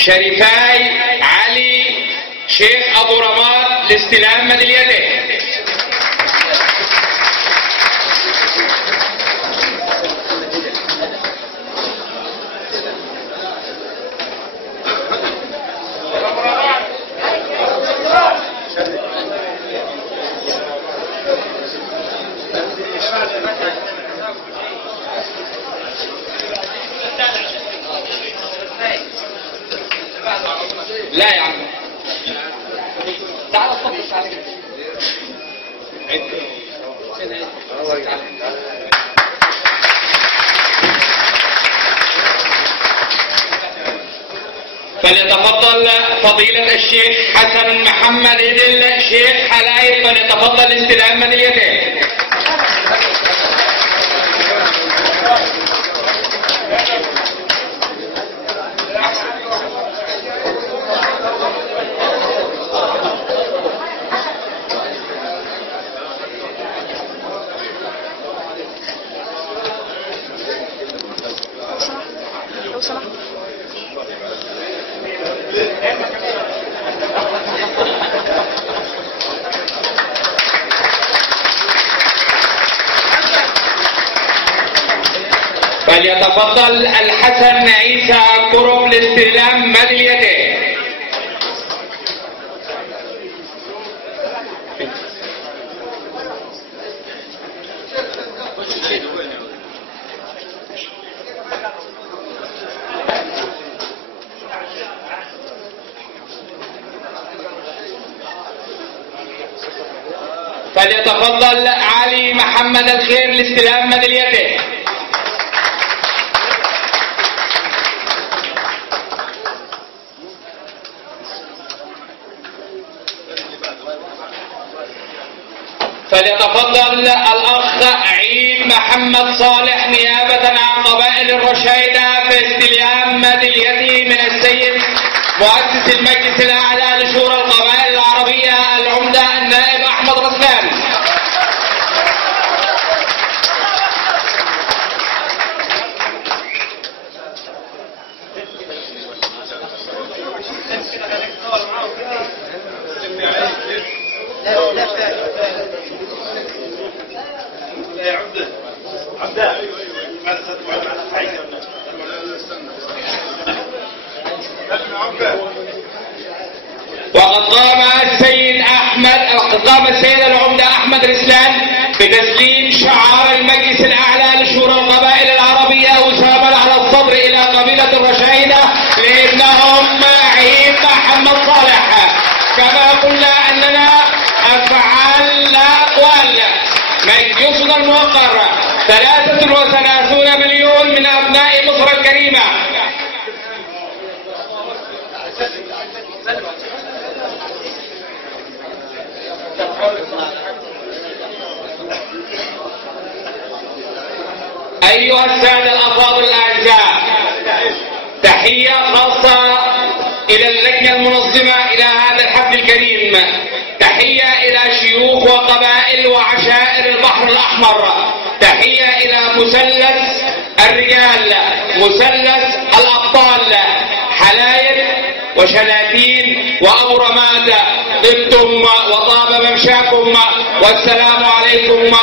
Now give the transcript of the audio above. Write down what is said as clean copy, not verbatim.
شريفاي علي شيخ أبو رماد لاستلام ميداليته. لا يا عم تعال صفر عليك. فليتفضل فضيلة الشيخ حسن محمد إدل شيخ حلايب فليتفضل استلام ميداليته. فليتفضل الحسن عيسى كرم لاستلام ميداليته. فليتفضل علي محمد الخير لاستلام ميداليته. فليتفضل الأخ عيد محمد صالح نيابة عن قبائل الرشيدة في استلام ميداليته من السيد مؤسس المجلس الأعلى لشورى القبائل العربية العمدة النائب أحمد رسلان. وقد قام السيد العمدة أحمد رسلان بتسليم شعار المجلس الأعلى لشورى القبائل العربية وساما على الصبر إلى قبيلة الرشيدة لابنهم عيد محمد صالح. كما قلنا أننا أفعال لا أقوال. مجلسنا الموقر 33 مليون من أبناء مصر الكريمة. أيها السادة الأفاضل الأعزاء، تحية خاصة إلى اللجنة المنظمة إلى هذا الحفل الكريم. تحية إلى شيوخ وقبائل وعشائر البحر الأحمر. تحية إلى مثلث الرجال، مثلث الأبطال، حلايب وشلاتين وأبو رماد. طبتم وطاب ممشاكم، والسلام عليكم.